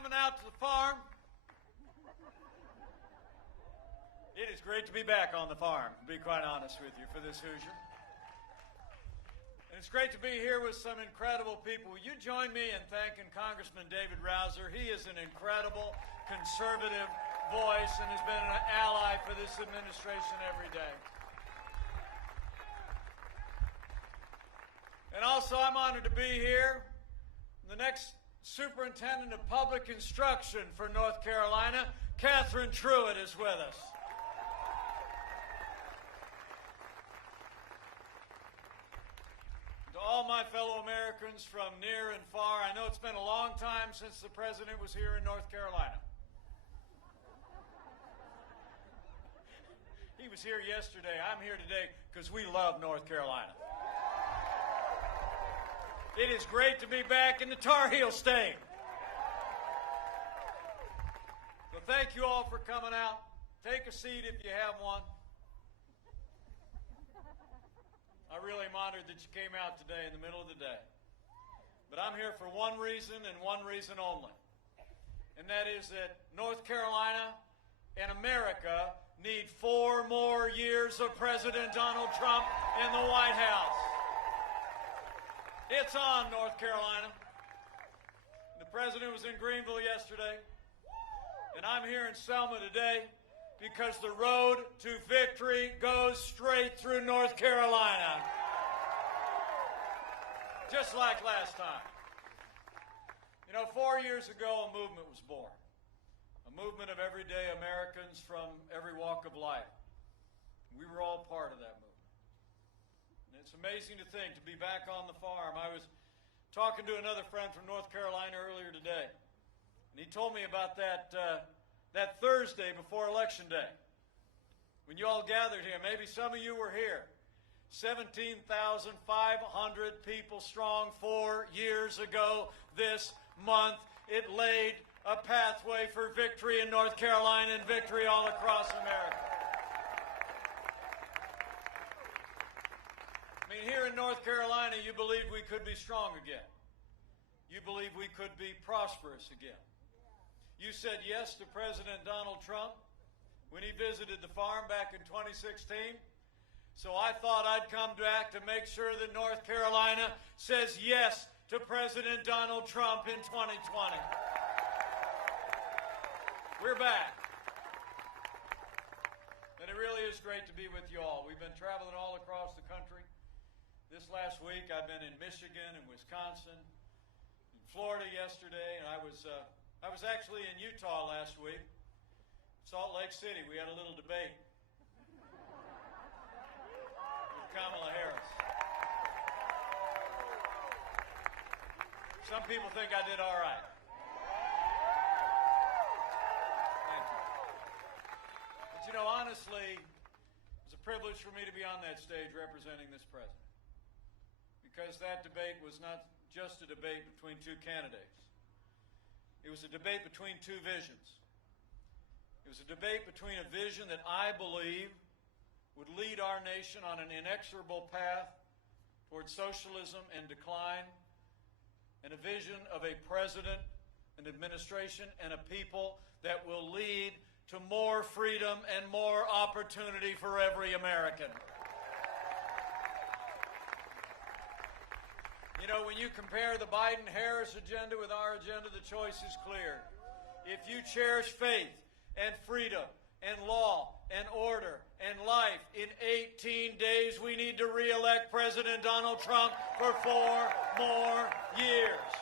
coming out to the farm. It is great to be back on the farm, to be quite honest with you, for this Hoosier. And it's great to be here with some incredible people. Will you join me in thanking Congressman David Rouser? He is an incredible conservative voice and has been an ally for this administration every day. And also, I'm honored to be here. The next Superintendent of Public Instruction for North Carolina, Catherine Truitt, is with us. To all my fellow Americans from near and far, I know it's been a long time since the President was here in North Carolina. He was here yesterday. I'm here today because we love North Carolina. It is great to be back in the Tar Heel State. So thank you all for coming out. Take a seat if you have one. I really am honored that you came out today in the middle of the day. But I'm here for one reason and one reason only. And that is that North Carolina and America need 4 more years of President Donald Trump in the White House. It's on, North Carolina. The President was in Greenville yesterday, and I'm here in Selma today because the road to victory goes straight through North Carolina. Just like last time. You know, 4 years ago, a movement was born. A movement of everyday Americans from every walk of life. We were all part of that movement. And it's amazing to think, to be back on the farm. I was talking to another friend from North Carolina earlier today, and he told me about that Thursday before Election Day, when you all gathered here. Maybe some of you were here. 17,500 people strong 4 years ago this month. It laid a pathway for victory in North Carolina and victory all across America. I mean, here in North Carolina, you believed we could be strong again. You believed we could be prosperous again. You said yes to President Donald Trump when he visited the farm back in 2016. So I thought I'd come back to make sure that North Carolina says yes to President Donald Trump in 2020. We're back. And it really is great to be with you all. We've been traveling all across the country. This last week, I've been in Michigan and Wisconsin, in Florida yesterday, and I was actually in Utah last week, Salt Lake City. We had a little debate with Kamala Harris. Some people think I did all right. Thank you. But you know, honestly, it was a privilege for me to be on that stage representing this president. Because that debate was not just a debate between two candidates. It was a debate between two visions. It was a debate between a vision that I believe would lead our nation on an inexorable path towards socialism and decline, and a vision of a president, an administration, and a people that will lead to more freedom and more opportunity for every American. You know, when you compare the Biden-Harris agenda with our agenda, the choice is clear. If you cherish faith and freedom and law and order and life, in 18 days we need to re-elect President Donald Trump for 4 more years.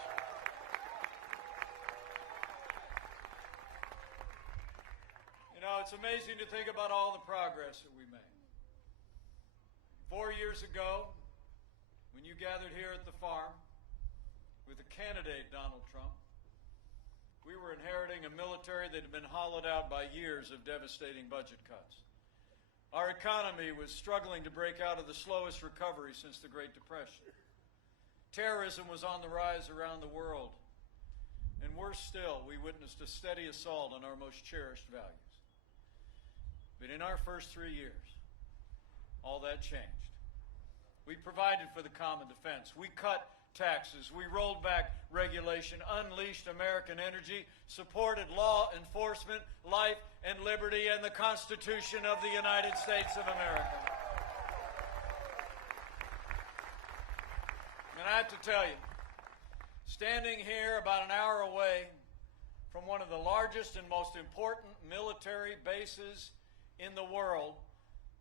You know, it's amazing to think about all the progress that we made. 4 years ago, when you gathered here at the farm with the candidate Donald Trump, we were inheriting a military that had been hollowed out by years of devastating budget cuts. Our economy was struggling to break out of the slowest recovery since the Great Depression. Terrorism was on the rise around the world. And worse still, we witnessed a steady assault on our most cherished values. But in our first 3 years, all that changed. We provided for the common defense. We cut taxes. We rolled back regulation, unleashed American energy, supported law enforcement, life and liberty, and the Constitution of the United States of America. And I have to tell you, standing here about an hour away from one of the largest and most important military bases in the world,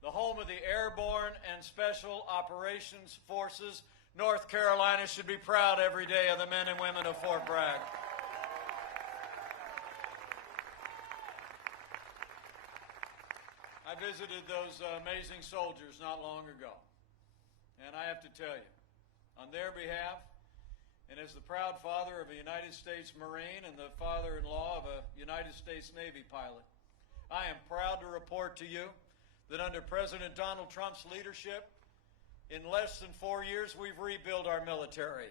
the home of the Airborne and Special Operations Forces, North Carolina should be proud every day of the men and women of Fort Bragg. I visited those amazing soldiers not long ago, and I have to tell you, on their behalf, and as the proud father of a United States Marine and the father-in-law of a United States Navy pilot, I am proud to report to you that under President Donald Trump's leadership, in less than 4 years, we've rebuilt our military.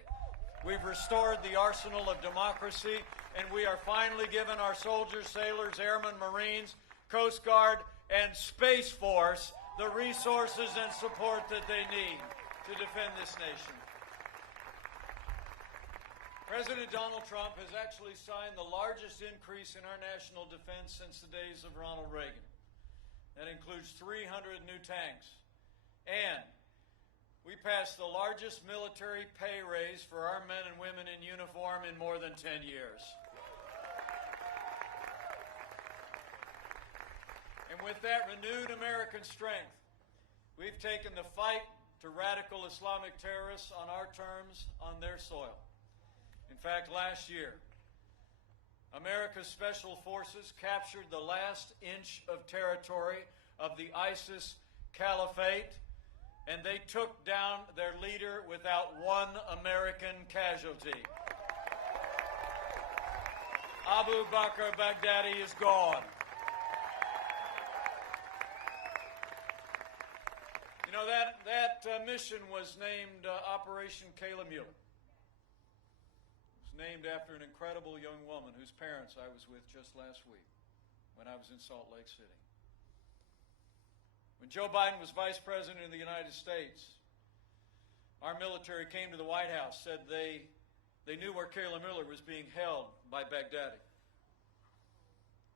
We've restored the arsenal of democracy, and we are finally giving our soldiers, sailors, airmen, Marines, Coast Guard, and Space Force the resources and support that they need to defend this nation. President Donald Trump has actually signed the largest increase in our national defense since the days of Ronald Reagan. That includes 300 new tanks. And we passed the largest military pay raise for our men and women in uniform in more than 10 years. And with that renewed American strength, we've taken the fight to radical Islamic terrorists on our terms, on their soil. In fact, last year, America's Special Forces captured the last inch of territory of the ISIS Caliphate, and they took down their leader without one American casualty. Abu Bakr Baghdadi is gone. You know, that mission was named Operation Kayla Mueller. It was named after an incredible young woman whose parents I was with just last week when I was in Salt Lake City. When Joe Biden was Vice President of the United States, our military came to the White House, said they knew where Kayla Mueller was being held by Baghdadi.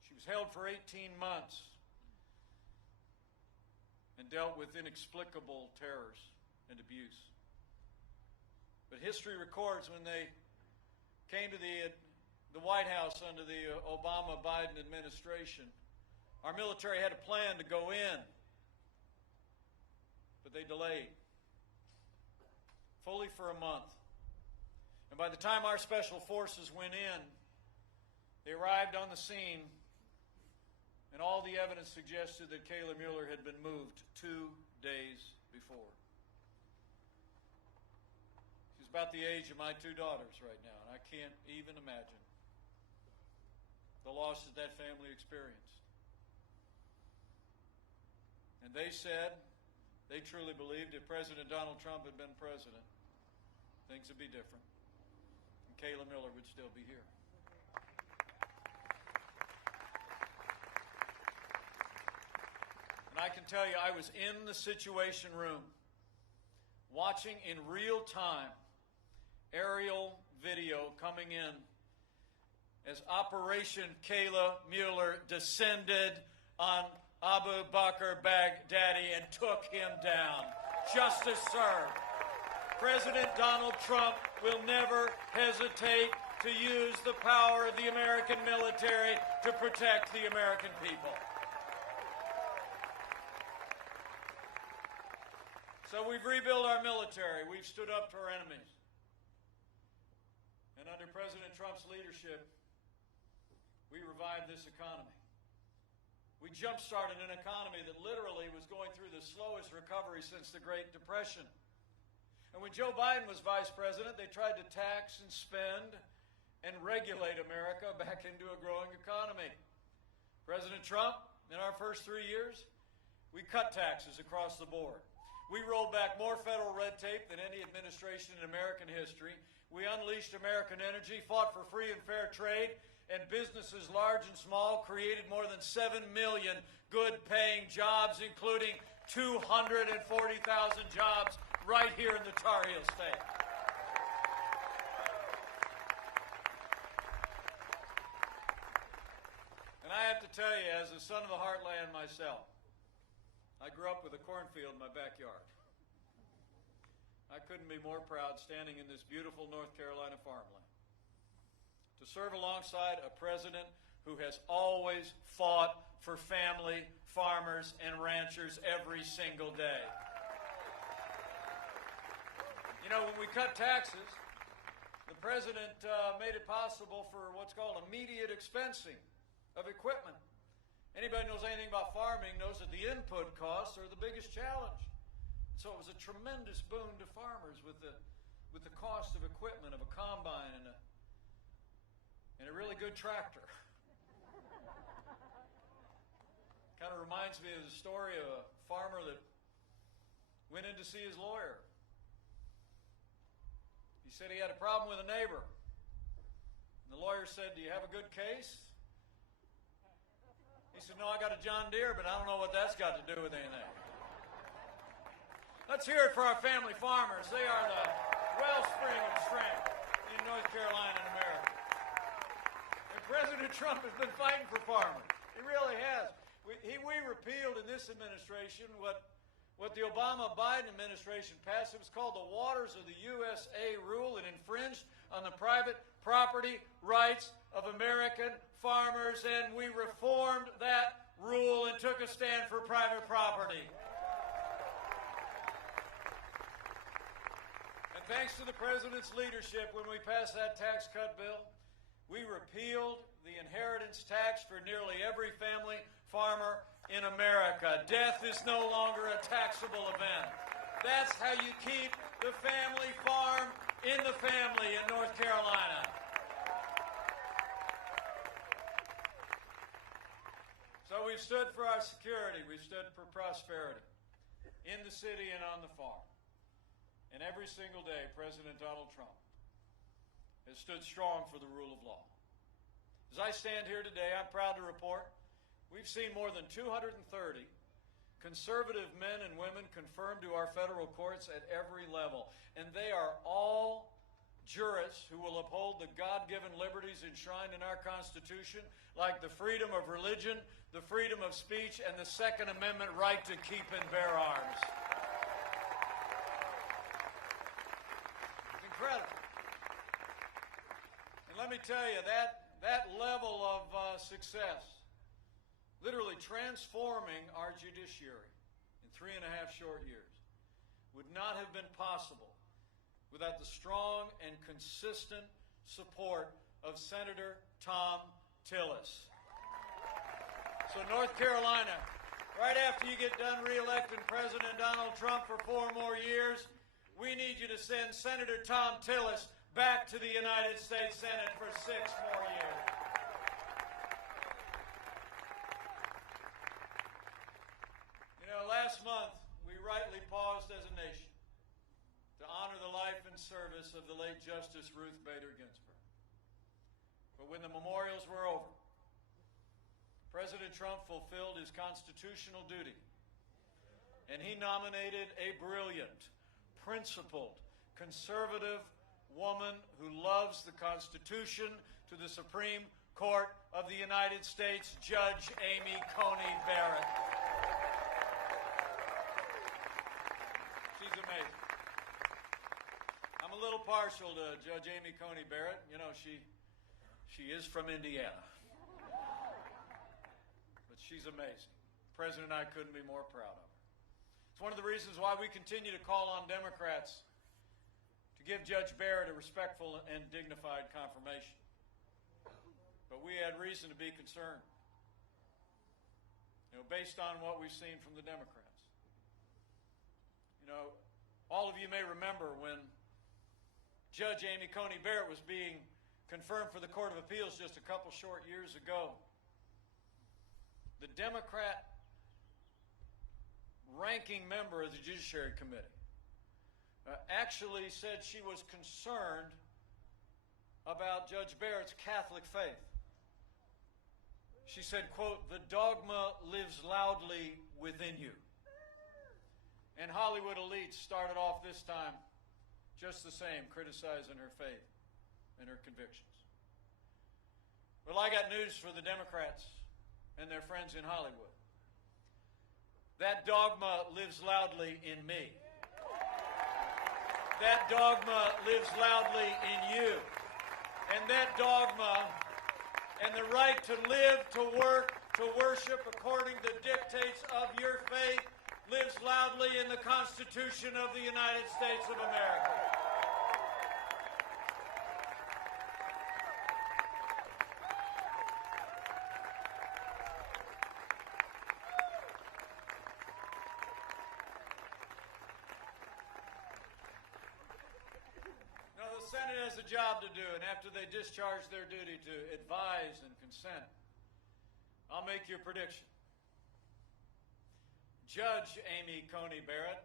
She was held for 18 months and dealt with inexplicable terrors and abuse. But history records when they came to the White House under the Obama-Biden administration, our military had a plan to go in, but they delayed fully for a month. And by the time our special forces went in, they arrived on the scene, and all the evidence suggested that Kayla Mueller had been moved 2 days before. She's about the age of my 2 daughters right now, and I can't even imagine the loss that family experienced. And they said, they truly believed if President Donald Trump had been president, things would be different, and Kayla Mueller would still be here. And I can tell you, I was in the Situation Room, watching in real time aerial video coming in as Operation Kayla Mueller descended on Abu Bakr Baghdadi and took him down. Justice served. President Donald Trump will never hesitate to use the power of the American military to protect the American people. So we've rebuilt our military. We've stood up to our enemies. And under President Trump's leadership, we revived this economy. We jump-started an economy that literally was going through the slowest recovery since the Great Depression. And when Joe Biden was vice president, they tried to tax and spend and regulate America back into a growing economy. President Trump, in our first 3 years, we cut taxes across the board. We rolled back more federal red tape than any administration in American history. We unleashed American energy, fought for free and fair trade, and businesses large and small created more than 7 million good-paying jobs, including 240,000 jobs right here in the Tar Heel State. tell you, as a son of the heartland myself, I grew up with a cornfield in my backyard. I couldn't be more proud standing in this beautiful North Carolina farmland to serve alongside a president who has always fought for family, farmers, and ranchers every single day. You know, when we cut taxes, the president made it possible for what's called immediate expensing of equipment. Anybody who knows anything about farming knows that the input costs are the biggest challenge. So it was a tremendous boon to farmers with the cost of equipment, of a combine and a really good tractor. Kind of reminds me of the story of a farmer that went in to see his lawyer. He said he had a problem with a neighbor. And the lawyer said, "Do you have a good case?" He said, "No, I got a John Deere, but I don't know what that's got to do with anything." Let's hear it for our family farmers. They are the wellspring of strength in North Carolina and America. And President Trump has been fighting for farmers. He really has. We repealed in this administration what the Obama-Biden administration passed. It was called the Waters of the USA rule. It infringed on the private property rights of American farmers, and we reformed that rule and took a stand for private property. And thanks to the president's leadership, when we passed that tax cut bill, we repealed the inheritance tax for nearly every family farmer in America. Death is no longer a taxable event. That's how you keep the family farm in the family in North Carolina. So we've stood for our security. We've stood for prosperity in the city and on the farm. And every single day, President Donald Trump has stood strong for the rule of law. As I stand here today, I'm proud to report we've seen more than 230 conservative men and women confirmed to our federal courts at every level. And they are all jurists who will uphold the God-given liberties enshrined in our Constitution, like the freedom of religion, the freedom of speech, and the Second Amendment right to keep and bear arms. It's incredible. And let me tell you, that level of success, literally transforming our judiciary in 3.5 short years, would not have been possible without the strong and consistent support of Senator Tom Tillis. So North Carolina, right after you get done re-electing President Donald Trump for 4 more years, we need you to send Senator Tom Tillis back to the United States Senate for 6 more years. You know, last month, we rightly paused as a nation to honor the life and service of the late Justice Ruth Bader Ginsburg. But when the memorials were over, President Trump fulfilled his constitutional duty, and he nominated a brilliant, principled, conservative woman who loves the Constitution to the Supreme Court of the United States, Judge Amy Coney Barrett. She's amazing. I'm a little partial to Judge Amy Coney Barrett. You know, she is from Indiana. But she's amazing. The President and I couldn't be more proud of her. It's one of the reasons why we continue to call on Democrats to give Judge Barrett a respectful and dignified confirmation. But we had reason to be concerned, based on what we've seen from the Democrats. All of you may remember when Judge Amy Coney Barrett was being confirmed for the Court of Appeals just a couple short years ago. The Democrat ranking member of the Judiciary Committee actually said she was concerned about Judge Barrett's Catholic faith. She said, quote, "The dogma lives loudly within you." And Hollywood elites started off this time just the same, criticizing her faith and her convictions. Well, I got news for the Democrats and their friends in Hollywood. That dogma lives loudly in me. That dogma lives loudly in you. And that dogma and the right to live, to work, to worship according to dictates of your faith lives loudly in the Constitution of the United States of America. The Senate has a job to do, and after they discharge their duty to advise and consent, I'll make you a prediction. Judge Amy Coney Barrett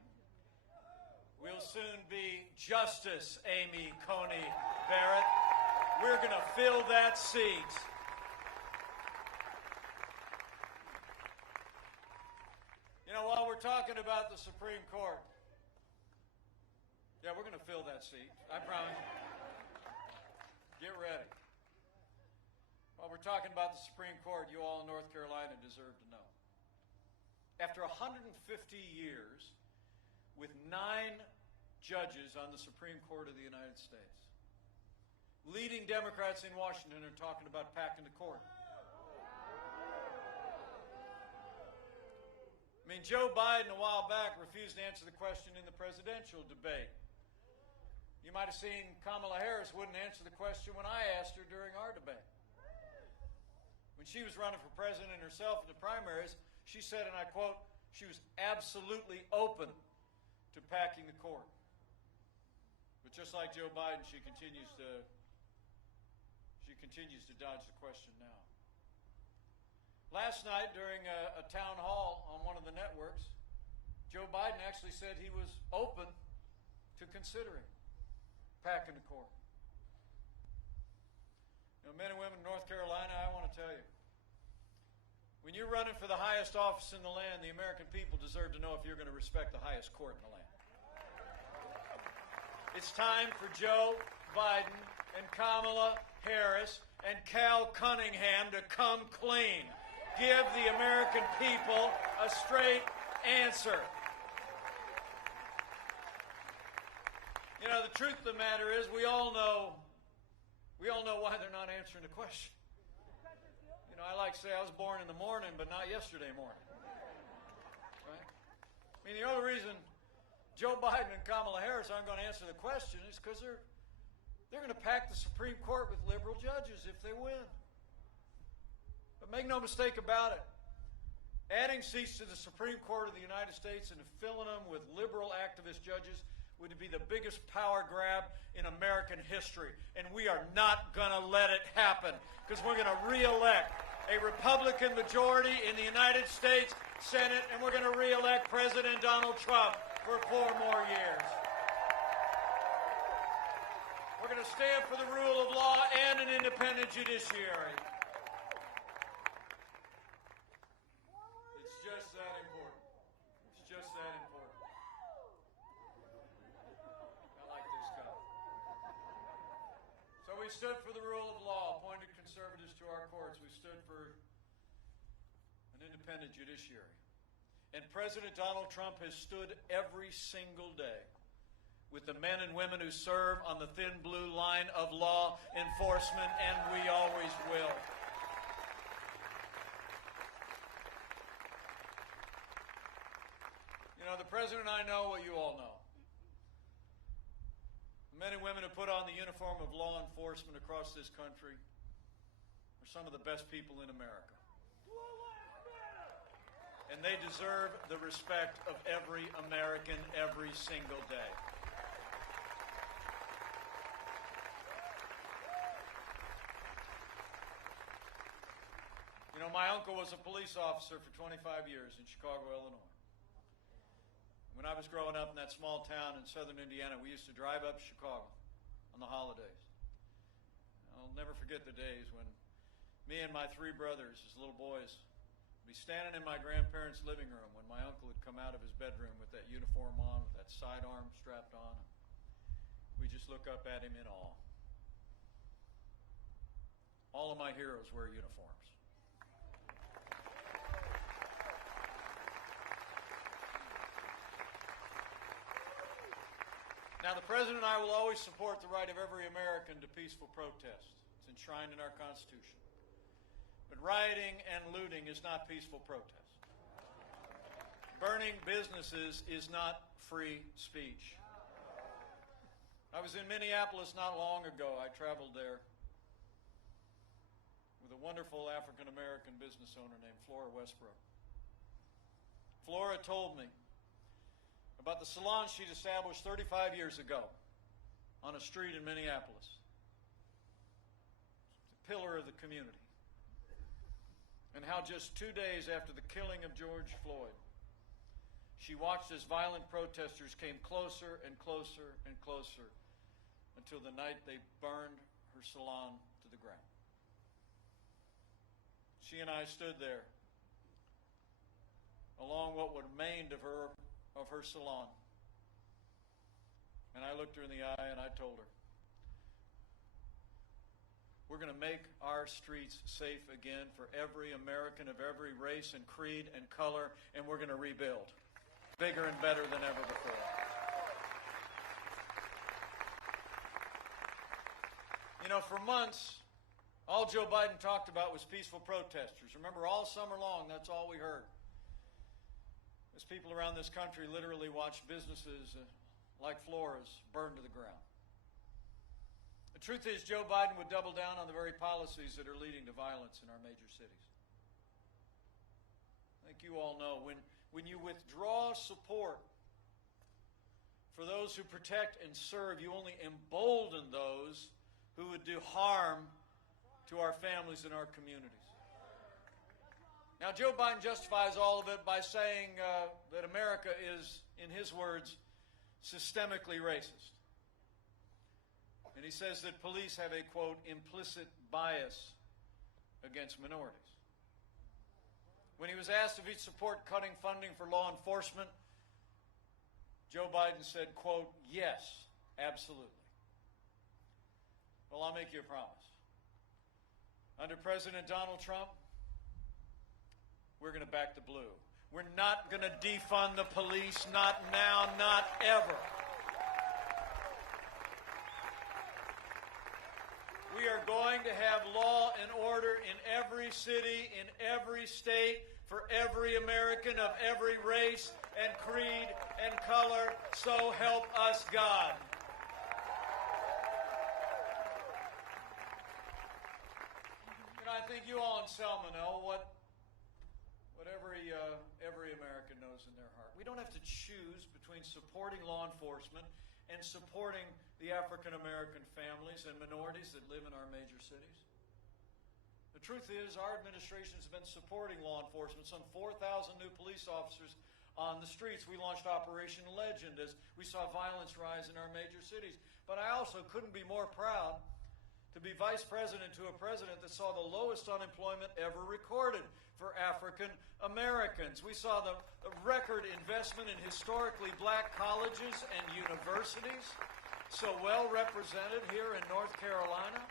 will soon be Justice Amy Coney Barrett. We're going to fill that seat. You know, while we're talking about the Supreme Court, yeah, we're going to fill that seat. I promise you. Get ready. While we're talking about the Supreme Court, you all in North Carolina deserve to know. After 150 years, with 9 judges on the Supreme Court of the United States, leading Democrats in Washington are talking about packing the court. I mean, Joe Biden a while back refused to answer the question in the presidential debate. You might have seen Kamala Harris wouldn't answer the question when I asked her during our debate. When she was running for president herself in the primaries, she said, and I quote, she was absolutely open to packing the court. But just like Joe Biden, she continues to dodge the question now. Last night during a town hall on one of the networks, Joe Biden actually said he was open to considering packing the court. You know, men and women in North Carolina, I want to tell you, when you're running for the highest office in the land, the American people deserve to know if you're going to respect the highest court in the land. It's time for Joe Biden and Kamala Harris and Cal Cunningham to come clean. Give the American people a straight answer. You know, the truth of the matter is we all know why they're not answering the question. You know, I like to say I was born in the morning, but not yesterday morning. Right? I mean, the only reason Joe Biden and Kamala Harris aren't going to answer the question is because they're going to pack the Supreme Court with liberal judges if they win. But make no mistake about it. Adding seats to the Supreme Court of the United States and filling them with liberal activist judges would be the biggest power grab in American history. And we are not going to let it happen because we're going to re-elect a Republican majority in the United States Senate, and we're going to re-elect President Donald Trump for 4 more years. We're going to stand for the rule of law and an independent judiciary. It's just that important. It's just that important. I like this guy. So we stood for the rule of law, appointed conservatives to our courts. We stood for an independent judiciary. And President Donald Trump has stood every single day with the men and women who serve on the thin blue line of law enforcement, and we always will. You know, the president and I know what you all know. The men and women who put on the uniform of law enforcement across this country are some of the best people in America. And they deserve the respect of every American every single day. You know, my uncle was a police officer for 25 years in Chicago, Illinois. When I was growing up in that small town in southern Indiana, we used to drive up to Chicago on the holidays. I'll never forget the days when me and my 3 brothers, as little boys, be standing in my grandparents' living room when my uncle would come out of his bedroom with that uniform on, with that sidearm strapped on. We just look up at him in awe. All of my heroes wear uniforms. Now, the President and I will always support the right of every American to peaceful protest. It's enshrined in our Constitution. But rioting and looting is not peaceful protest. Burning businesses is not free speech. I was in Minneapolis not long ago. I traveled there with a wonderful African-American business owner named Flora Westbrook. Flora told me about the salon she'd established 35 years ago on a street in Minneapolis. It's a pillar of the community. And how just 2 days after the killing of George Floyd, she watched as violent protesters came closer and closer and closer until the night they burned her salon to the ground. She and I stood there along what remained of her salon. And I looked her in the eye and I told her, we're going to make our streets safe again for every American of every race and creed and color, and we're going to rebuild bigger and better than ever before. You know, for months, all Joe Biden talked about was peaceful protesters. Remember, all summer long, that's all we heard. As people around this country literally watched businesses like Flora's burn to the ground. The truth is, Joe Biden would double down on the very policies that are leading to violence in our major cities. I think you all know, when you withdraw support for those who protect and serve, you only embolden those who would do harm to our families and our communities. Now, Joe Biden justifies all of it by saying that America is, in his words, systemically racist. And he says that police have a, quote, implicit bias against minorities. When he was asked if he'd support cutting funding for law enforcement, Joe Biden said, quote, yes, absolutely. Well, I'll make you a promise. Under President Donald Trump, we're going to back the blue. We're not going to defund the police, not now, not ever. We are going to have law and order in every city, in every state, for every American of every race and creed and color. So help us God. You know, I think you all in Selma know what every American knows in their heart. We don't have to choose between supporting law enforcement and supporting the African-American families and minorities that live in our major cities. The truth is, our administration has been supporting law enforcement, some 4,000 new police officers on the streets. We launched Operation Legend as we saw violence rise in our major cities. But I also couldn't be more proud to be vice president to a president that saw the lowest unemployment ever recorded for African Americans. We saw the record investment in historically black colleges and universities, so well represented here in North Carolina.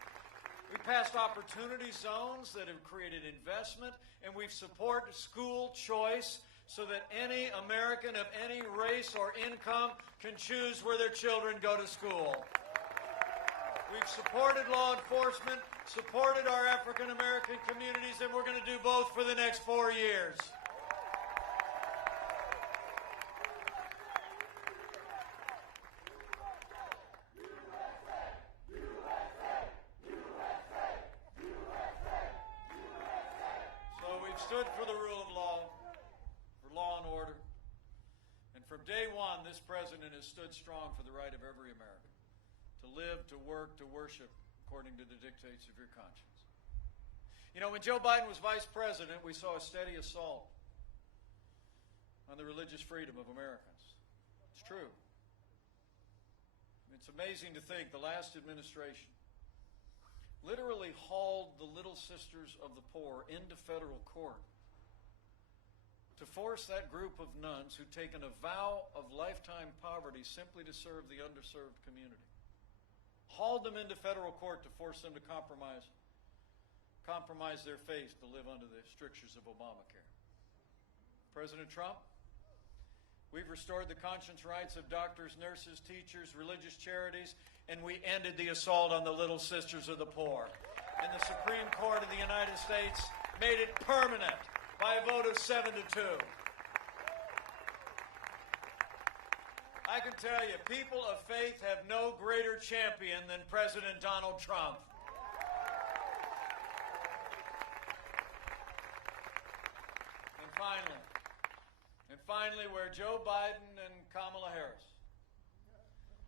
We passed opportunity zones that have created investment, and we've supported school choice so that any American of any race or income can choose where their children go to school. We've supported law enforcement, supported our African-American communities, and we're going to do both for the next 4 years. So we've stood for the rule of law, for law and order, and from day one, this president has stood strong for the right of every American to live, to work, to worship according to the dictates of your conscience. You know, when Joe Biden was vice president, we saw a steady assault on the religious freedom of Americans. It's true. It's amazing to think the last administration literally hauled the Little Sisters of the Poor into federal court to force that group of nuns who'd taken a vow of lifetime poverty simply to serve the underserved community. Hauled them into federal court to force them to compromise their faith to live under the strictures of Obamacare. President Trump, We've restored the conscience rights of doctors, nurses, teachers, religious charities, and we ended the assault on the Little Sisters of the Poor. And the Supreme Court of the United States made it permanent by a vote of 7-2. I can tell you, people of faith have no greater champion than President Donald Trump. And finally, where Joe Biden and Kamala Harris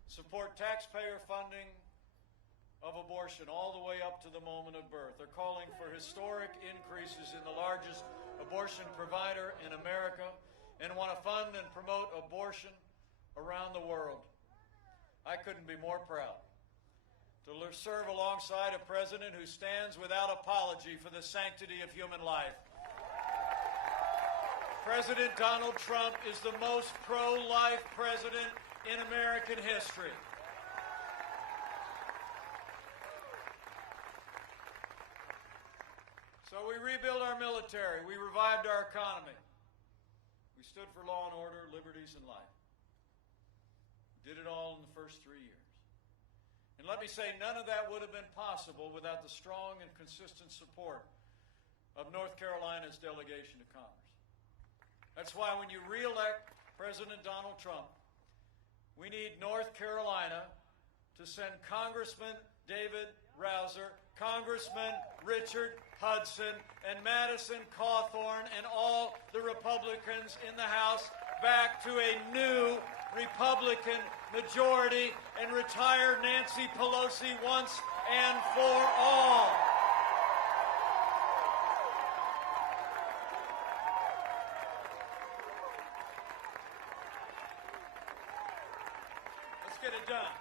support taxpayer funding of abortion all the way up to the moment of birth, they're calling for historic increases in the largest abortion provider in America and want to fund and promote abortion around the world. I couldn't be more proud to serve alongside a president who stands without apology for the sanctity of human life. President Donald Trump is the most pro-life president in American history. So we rebuilt our military. We revived our economy. We stood for law and order, liberties, and life. We did it all in the first 3 years. And let me say, none of that would have been possible without the strong and consistent support of North Carolina's delegation to Congress. That's why when you re-elect President Donald Trump, we need North Carolina to send Congressman David Rouzer, Congressman Richard Hudson, and Madison Cawthorn, and all the Republicans in the House back to a new Republican majority and retire Nancy Pelosi once and for all. Get it done.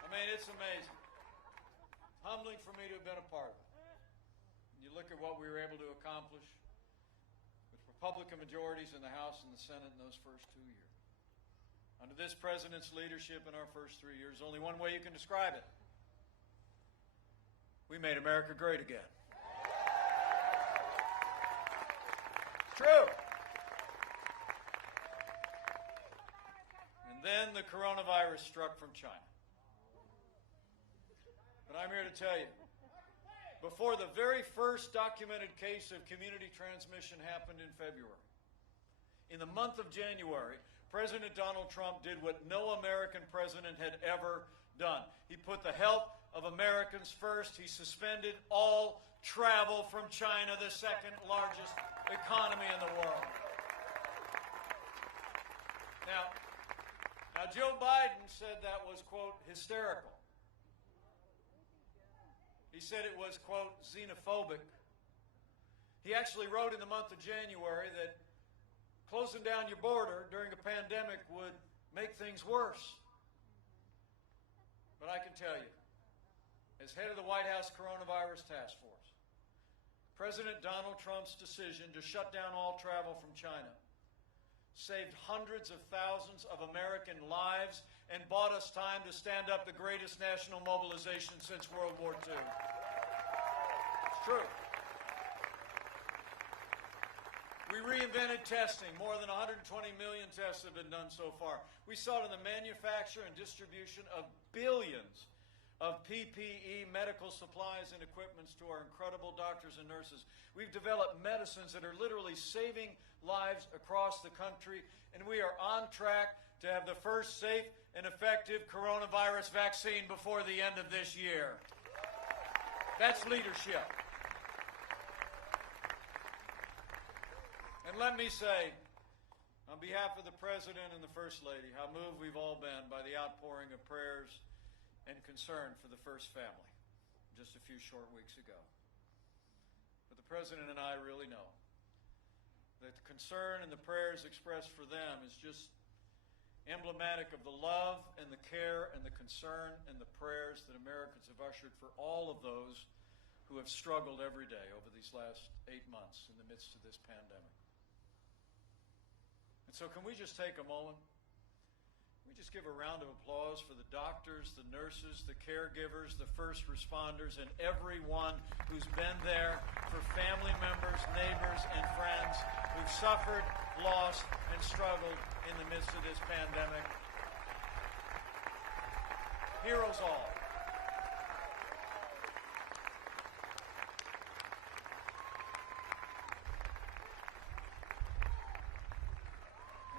I mean, it's amazing. Humbling for me to have been a part of it. And you look at what we were able to accomplish with Republican majorities in the House and the Senate in those first 2 years. Under this president's leadership in our first 3 years, only one way you can describe it. We made America great again. It's true. Then the coronavirus struck from China. But I'm here to tell you, before the very first documented case of community transmission happened in February, in the month of January, President Donald Trump did what no American president had ever done. He put the health of Americans first. He suspended all travel from China, the second largest economy in the world. Now, Joe Biden said that was, quote, hysterical. He said it was, quote, xenophobic. He actually wrote in the month of January that closing down your border during a pandemic would make things worse. But I can tell you, as head of the White House Coronavirus Task Force, President Donald Trump's decision to shut down all travel from China saved hundreds of thousands of American lives and bought us time to stand up the greatest national mobilization since World War II. It's true. We reinvented testing. More than 120 million tests have been done so far. We saw in the manufacture and distribution of billions of PPE, medical supplies, and equipments to our incredible doctors and nurses. We've developed medicines that are literally saving lives across the country, and we are on track to have the first safe and effective coronavirus vaccine before the end of this year. That's leadership. And let me say, on behalf of the President and the First Lady, how moved we've all been by the outpouring of prayers and concern for the first family just a few short weeks ago. But the President and I really know that the concern and the prayers expressed for them is just emblematic of the love and the care and the concern and the prayers that Americans have ushered for all of those who have struggled every day over these last 8 months in the midst of this pandemic. And so can we just take a moment We just give a round of applause for the doctors, the nurses, the caregivers, the first responders, and everyone who's been there for family members, neighbors, and friends who've suffered, lost, and struggled in the midst of this pandemic. Heroes all.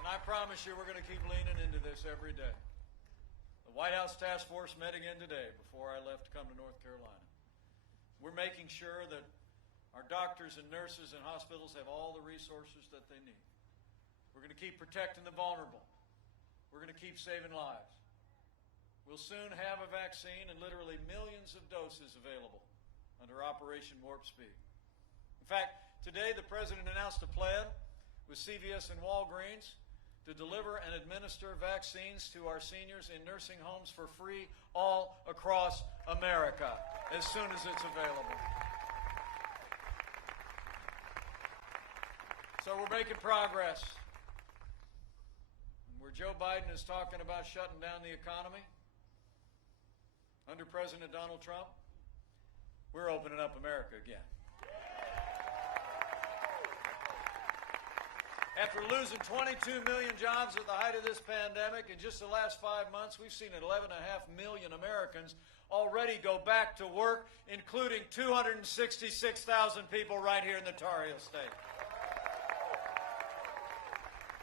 I promise you we're going to keep leaning into this every day. The White House Task Force met again today before I left to come to North Carolina. We're making sure that our doctors and nurses and hospitals have all the resources that they need. We're going to keep protecting the vulnerable. We're going to keep saving lives. We'll soon have a vaccine and literally millions of doses available under Operation Warp Speed. In fact, today the President announced a plan with CVS and Walgreens to deliver and administer vaccines to our seniors in nursing homes for free all across America as soon as it's available. So we're making progress. And where Joe Biden is talking about shutting down the economy, under President Donald Trump, we're opening up America again. After losing 22 million jobs at the height of this pandemic, in just the last 5 months, we've seen 11.5 million Americans already go back to work, including 266,000 people right here in the Tar Heel State.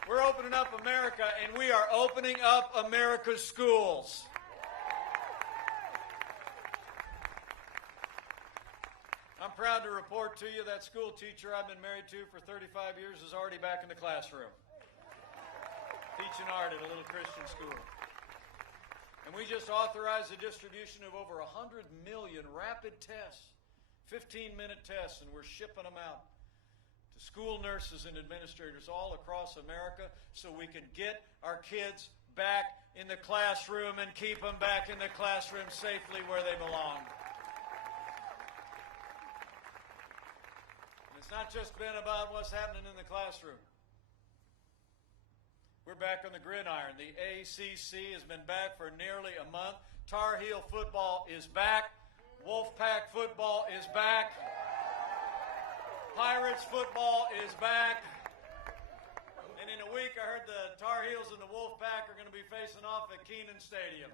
We're opening up America, and we are opening up America's schools. I'm proud to report to you that school teacher I've been married to for 35 years is already back in the classroom, teaching art at a little Christian school. And we just authorized the distribution of over 100 million rapid tests, 15-minute tests, and we're shipping them out to school nurses and administrators all across America so we can get our kids back in the classroom and keep them back in the classroom safely where they belong. It's not just been about what's happening in the classroom. We're back on the gridiron. The ACC has been back for nearly a month. Tar Heel football is back. Wolfpack football is back. Pirates football is back. And in a week, I heard the Tar Heels and the Wolfpack are going to be facing off at Kenan Stadium.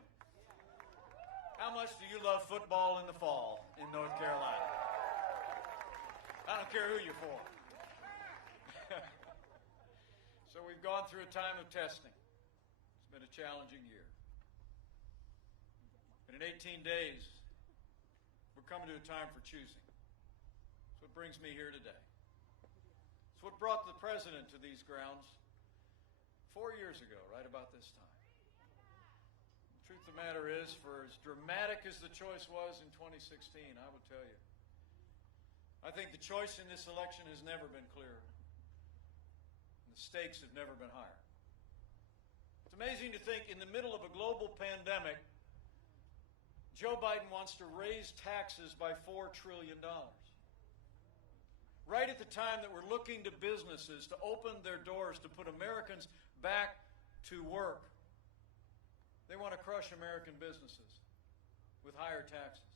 How much do you love football in the fall in North Carolina? I don't care who you're for. So we've gone through a time of testing. It's been a challenging year. But in 18 days, we're coming to a time for choosing. That's what brings me here today. It's what brought the President to these grounds 4 years ago, right about this time. The truth of the matter is, for as dramatic as the choice was in 2016, I would tell you, I think the choice in this election has never been clearer. And the stakes have never been higher. It's amazing to think in the middle of a global pandemic, Joe Biden wants to raise taxes by $4 trillion. Right at the time that we're looking to businesses to open their doors to put Americans back to work, they want to crush American businesses with higher taxes.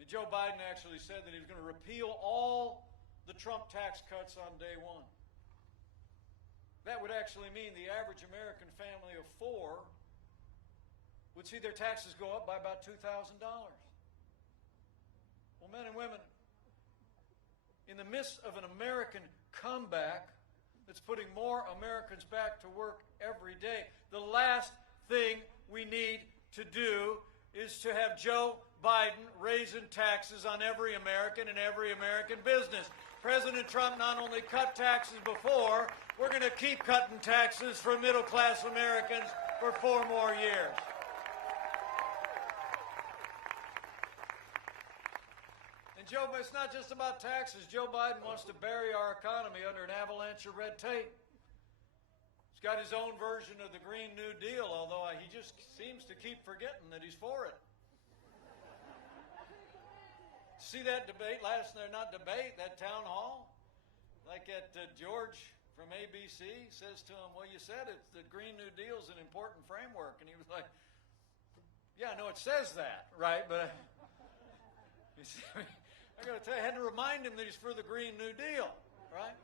And Joe Biden actually said that he was going to repeal all the Trump tax cuts on day one. That would actually mean the average American family of four would see their taxes go up by about $2,000. Well, men and women, in the midst of an American comeback that's putting more Americans back to work every day, the last thing we need to do is to have Joe Biden raising taxes on every American and every American business. President Trump not only cut taxes before, we're going to keep cutting taxes for middle-class Americans for 4 more years. And Joe, it's not just about taxes. Joe Biden wants to bury our economy under an avalanche of red tape. He's got his own version of the Green New Deal, although he just seems to keep forgetting that he's for it. See that debate that town hall? Like at George from ABC says to him, well, you said it's the Green New Deal is an important framework. And he was like, yeah, I know it says that, right? But I got to tell you, I had to remind him that he's for the Green New Deal, right?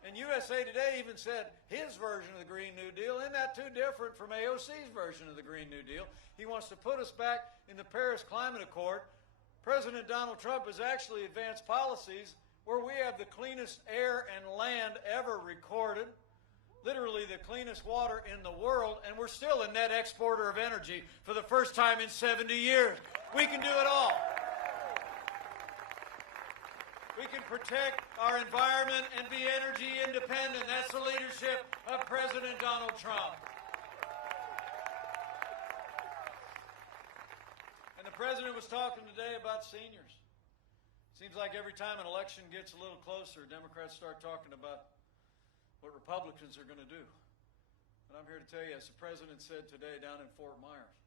And USA Today even said his version of the Green New Deal, isn't that too different from AOC's version of the Green New Deal? He wants to put us back in the Paris Climate Accord. President Donald Trump has actually advanced policies where we have the cleanest air and land ever recorded, literally the cleanest water in the world, and we're still a net exporter of energy for the first time in 70 years. We can do it all. We can protect our environment and be energy independent. That's the leadership of President Donald Trump. And the president was talking today about seniors. Seems like every time an election gets a little closer, Democrats start talking about what Republicans are going to do. And I'm here to tell you, as the president said today down in Fort Myers,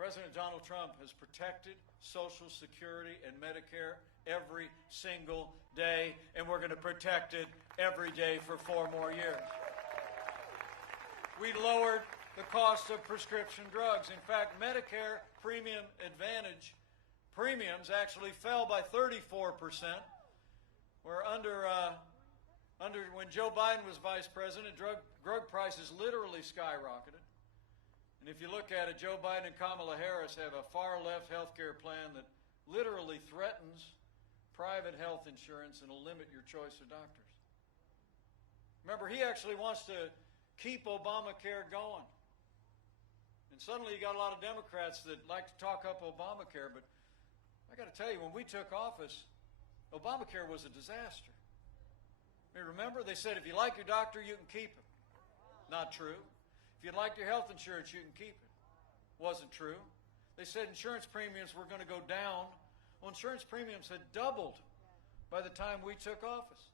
President Donald Trump has protected Social Security and Medicare every single day, and we're going to protect it every day for 4 more years. We lowered the cost of prescription drugs. In fact, Medicare Premium Advantage premiums actually fell by 34%, where when Joe Biden was vice president, drug prices literally skyrocketed. And if you look at it, Joe Biden and Kamala Harris have a far-left health care plan that literally threatens private health insurance and will limit your choice of doctors. Remember, he actually wants to keep Obamacare going. And suddenly you got a lot of Democrats that like to talk up Obamacare, but I got to tell you, when we took office, Obamacare was a disaster. I mean, remember, they said if you like your doctor, you can keep him. Not true. If you like your health insurance, you can keep it. Wasn't true. They said insurance premiums were going to go down. Well, insurance premiums had doubled by the time we took office.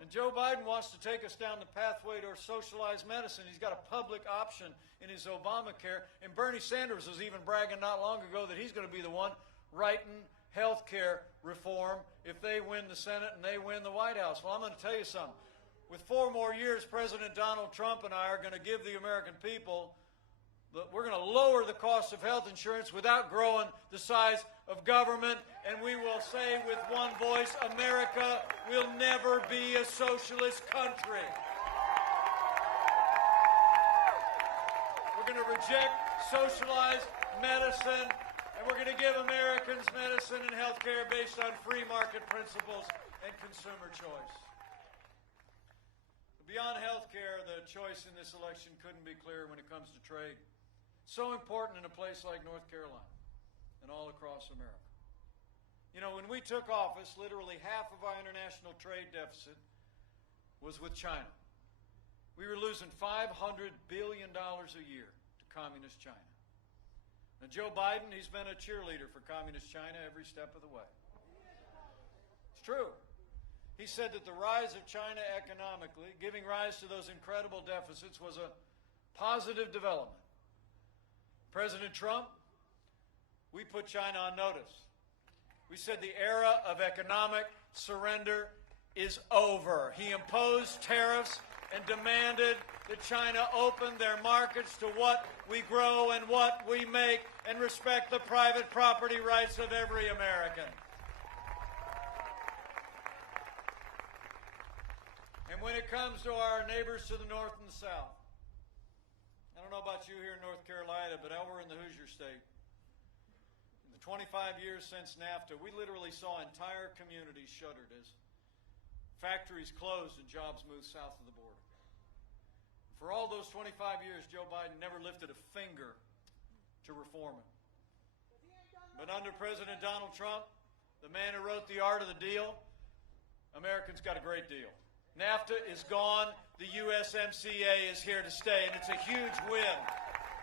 And Joe Biden wants to take us down the pathway to socialized medicine. He's got a public option in his Obamacare. And Bernie Sanders was even bragging not long ago that he's going to be the one writing health care reform if they win the Senate and they win the White House. Well, I'm going to tell you something. With 4 more years, President Donald Trump and I are going to give the American people, we're going to lower the cost of health insurance without growing the size of government, and we will say with one voice, America will never be a socialist country. We're going to reject socialized medicine, and we're going to give Americans medicine and health care based on free market principles and consumer choice. Beyond health care, the choice in this election couldn't be clearer when it comes to trade. So important in a place like North Carolina and all across America. You know, when we took office, literally half of our international trade deficit was with China. We were losing $500 billion a year to communist China. Now, Joe Biden, he's been a cheerleader for communist China every step of the way. It's true. He said that the rise of China economically, giving rise to those incredible deficits, was a positive development. President Trump, we put China on notice. We said the era of economic surrender is over. He imposed tariffs and demanded that China open their markets to what we grow and what we make and respect the private property rights of every American. And when it comes to our neighbors to the north and the south, I don't know about you here in North Carolina, but over in the Hoosier State, in the 25 years since NAFTA, we literally saw entire communities shuttered as factories closed and jobs moved south of the border. For all those 25 years, Joe Biden never lifted a finger to reform it. But under President Donald Trump, the man who wrote The Art of the Deal, Americans got a great deal. NAFTA is gone. The USMCA is here to stay, and it's a huge win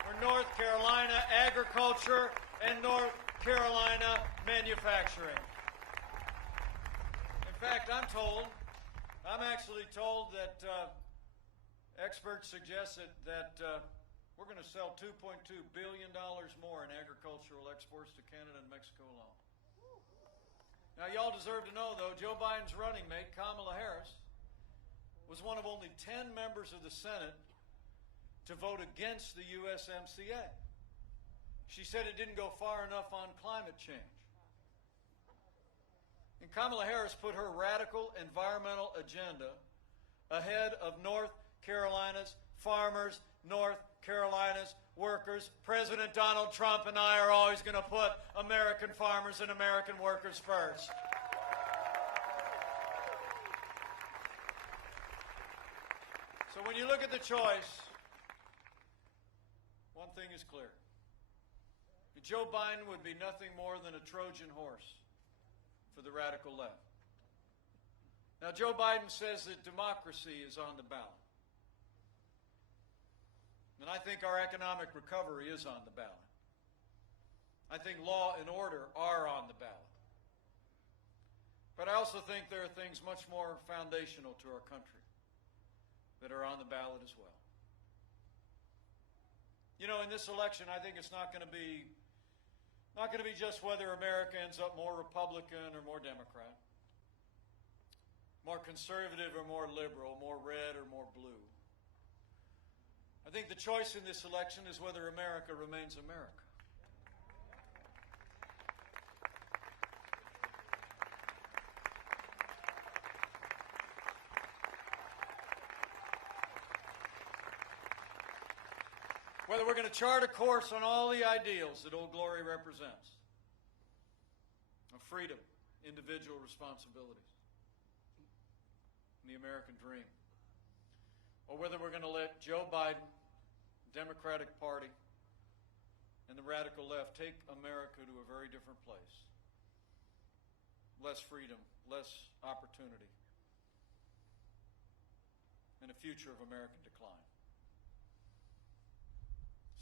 for North Carolina agriculture and North Carolina manufacturing. In fact, I'm actually told that experts suggest that we're going to sell $2.2 billion more in agricultural exports to Canada and Mexico alone. Now, y'all deserve to know, though, Joe Biden's running mate, Kamala Harris, was one of only 10 members of the Senate to vote against the USMCA. She said it didn't go far enough on climate change. And Kamala Harris put her radical environmental agenda ahead of North Carolina's farmers, North Carolina's workers. President Donald Trump and I are always going to put American farmers and American workers first. So when you look at the choice, one thing is clear. Joe Biden would be nothing more than a Trojan horse for the radical left. Now, Joe Biden says that democracy is on the ballot. And I think our economic recovery is on the ballot. I think law and order are on the ballot. But I also think there are things much more foundational to our country that are on the ballot as well. You know, in this election, I think it's not going to be just whether America ends up more Republican or more Democrat, more conservative or more liberal, more red or more blue. I think the choice in this election is whether America remains America. Whether we're going to chart a course on all the ideals that Old Glory represents, of freedom, individual responsibilities, and the American dream, or whether we're going to let Joe Biden, Democratic Party, and the radical left take America to a very different place. Less freedom, less opportunity, and a future of American decline.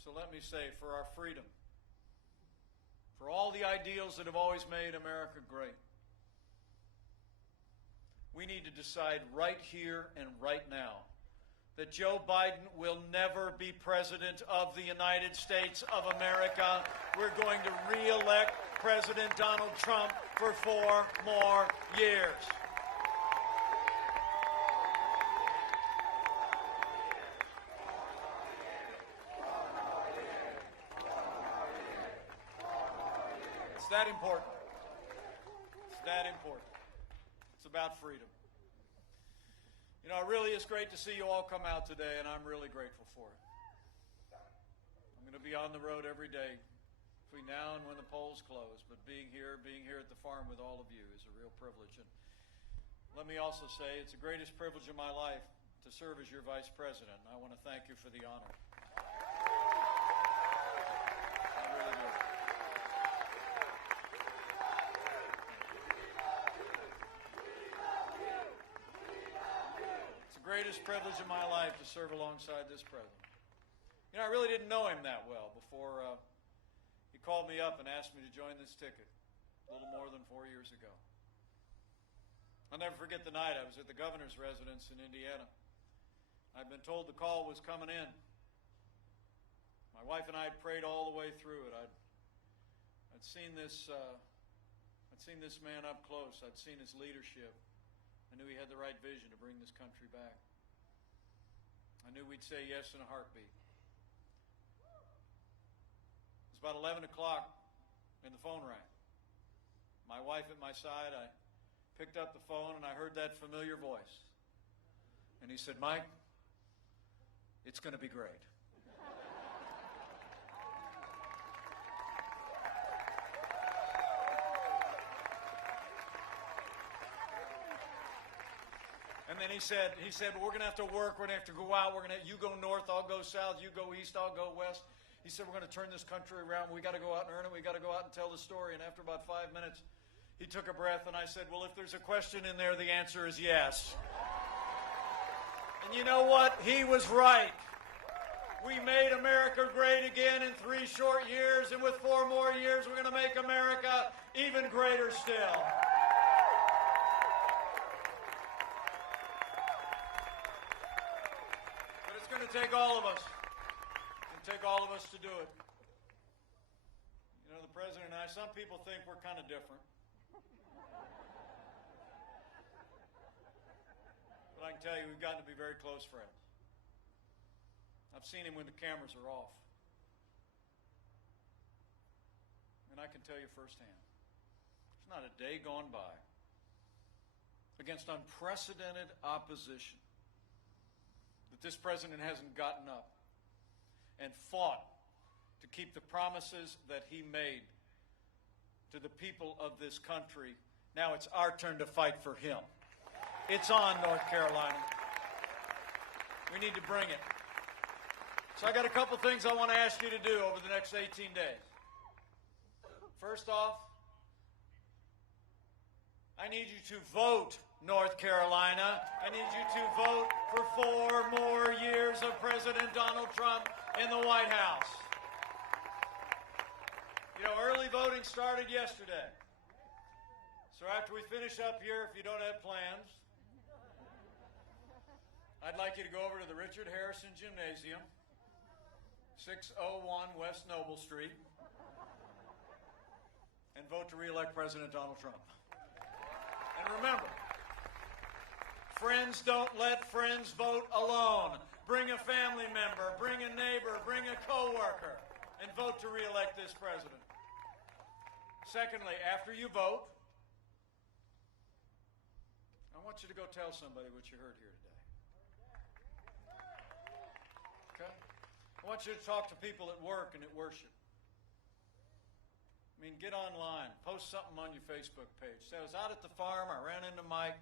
So let me say, for our freedom, for all the ideals that have always made America great, we need to decide right here and right now that Joe Biden will never be President of the United States of America. We're going to re-elect President Donald Trump for 4 more years. It's that important. It's that important. It's about freedom. You know, it really is great to see you all come out today, and I'm really grateful for it. I'm going to be on the road every day between now and when the polls close, but being here at the farm with all of you is a real privilege. And let me also say it's the greatest privilege of my life to serve as your vice president, and I want to thank you for the honor. I really do. Greatest privilege of my life to serve alongside this president. You know, I really didn't know him that well before he called me up and asked me to join this ticket a little more than 4 years ago. I'll never forget the night I was at the governor's residence in Indiana. I'd been told the call was coming in. My wife and I had prayed all the way through it. I'd seen this man up close. I'd seen his leadership. I knew he had the right vision to bring this country back. I knew we'd say yes in a heartbeat. It was about 11 o'clock and the phone rang. My wife at my side, I picked up the phone and I heard that familiar voice. And he said, "Mike, it's going to be great." And then he said, "Well, we're going to have to work. We're going to have to go out. You go north, I'll go south. You go east, I'll go west." He said, "We're going to turn this country around. We got to go out and earn it. We got to go out and tell the story." And after about 5 minutes, he took a breath and I said, "Well, if there's a question in there, the answer is yes." And you know what? He was right. We made America great again in 3 short years, and with 4 more years, we're going to make America even greater still. It's going to take all of us. It's going to take all of us to do it. You know, the president and I, some people think we're kind of different. But I can tell you we've gotten to be very close friends. I've seen him when the cameras are off. And I can tell you firsthand, there's not a day gone by against unprecedented opposition that this president hasn't gotten up and fought to keep the promises that he made to the people of this country. Now it's our turn to fight for him. It's on, North Carolina. We need to bring it. So I got a couple things I want to ask you to do over the next 18 days. First off, I need you to vote, North Carolina. I need you to vote for 4 more years of President Donald Trump in the White House. You know, early voting started yesterday. So after we finish up here, if you don't have plans, I'd like you to go over to the Richard Harrison Gymnasium, 601 West Noble Street, and vote to re-elect President Donald Trump. And remember, friends don't let friends vote alone. Bring a family member, bring a neighbor, bring a coworker, and vote to re-elect this president. Secondly, after you vote, I want you to go tell somebody what you heard here today. Okay? I want you to talk to people at work and at worship. I mean, get online, post something on your Facebook page. Say, I was out at the farm, I ran into Mike.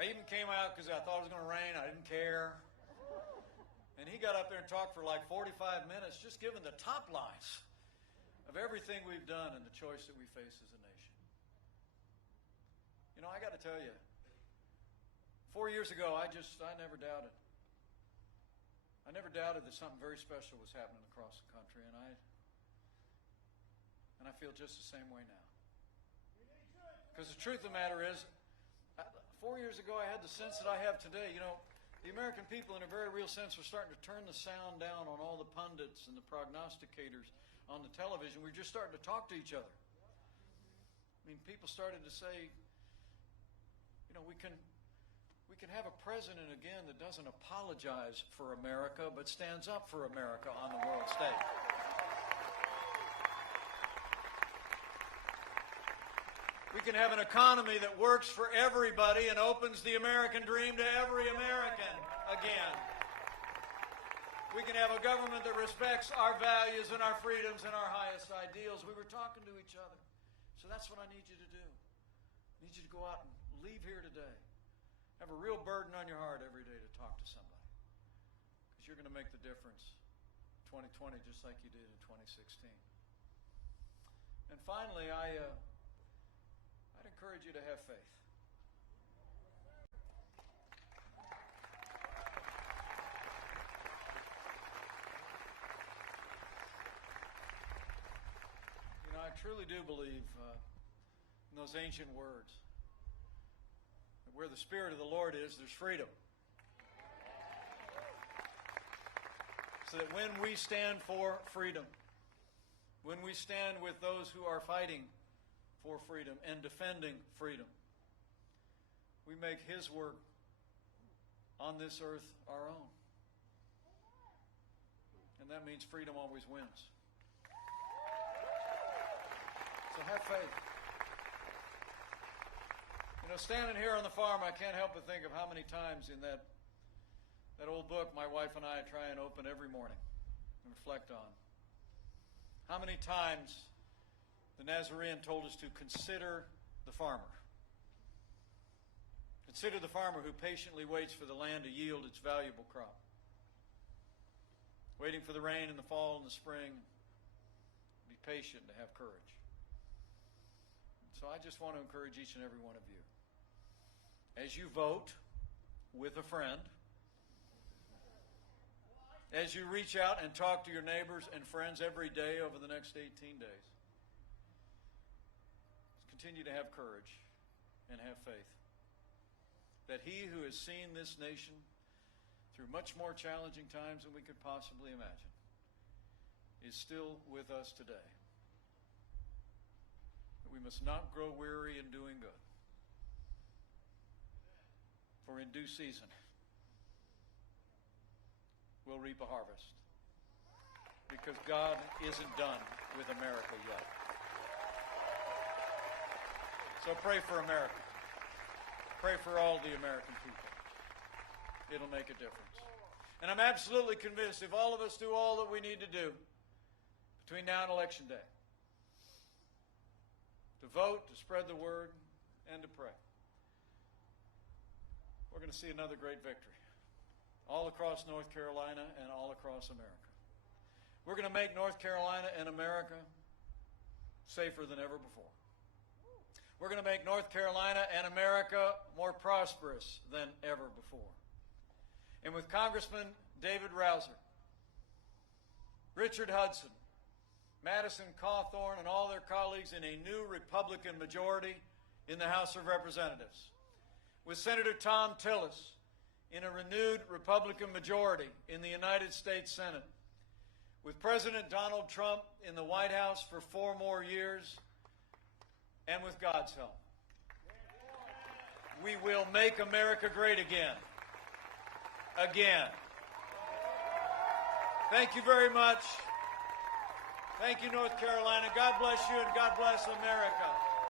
I even came out because I thought it was going to rain, I didn't care. And he got up there and talked for like 45 minutes, just giving the top lines of everything we've done and the choice that we face as a nation. You know, I got to tell you, 4 years ago, I never doubted. I never doubted that something very special was happening across the country, and I feel just the same way now. Because the truth of the matter is, 4 years ago I had the sense that I have today. You know, the American people, in a very real sense, were starting to turn the sound down on all the pundits and the prognosticators on the television. We were just starting to talk to each other. I mean, people started to say, you know, we can have a president again that doesn't apologize for America, but stands up for America on the world stage. We can have an economy that works for everybody and opens the American dream to every American again. We can have a government that respects our values and our freedoms and our highest ideals. We were talking to each other. So that's what I need you to do. I need you to go out and leave here today. Have a real burden on your heart every day to talk to somebody. Because you're going to make the difference in 2020 just like you did in 2016. And finally, I'd encourage you to have faith. You know, I truly do believe in those ancient words. Where the Spirit of the Lord is, there's freedom. So that when we stand for freedom, when we stand with those who are fighting for freedom and defending freedom, we make His work on this earth our own. And that means freedom always wins. So have faith. You know, standing here on the farm, I can't help but think of how many times in that old book my wife and I try and open every morning and reflect on. How many times the Nazarene told us to consider the farmer. Consider the farmer who patiently waits for the land to yield its valuable crop. Waiting for the rain in the fall and the spring. Be patient, to have courage. So I just want to encourage each and every one of you. As you vote with a friend, as you reach out and talk to your neighbors and friends every day over the next 18 days, continue to have courage and have faith that He who has seen this nation through much more challenging times than we could possibly imagine is still with us today. That we must not grow weary in doing good. For in due season, we'll reap a harvest. Because God isn't done with America yet. So pray for America. Pray for all the American people. It'll make a difference. And I'm absolutely convinced if all of us do all that we need to do between now and Election Day, to vote, to spread the word, and to pray, we're going to see another great victory all across North Carolina and all across America. We're going to make North Carolina and America safer than ever before. We're going to make North Carolina and America more prosperous than ever before. And with Congressman David Rouser, Richard Hudson, Madison Cawthorn, and all their colleagues in a new Republican majority in the House of Representatives, with Senator Tom Tillis in a renewed Republican majority in the United States Senate, with President Donald Trump in the White House for 4 more years, and with God's help, we will make America great again. Again. Thank you very much. Thank you, North Carolina. God bless you and God bless America.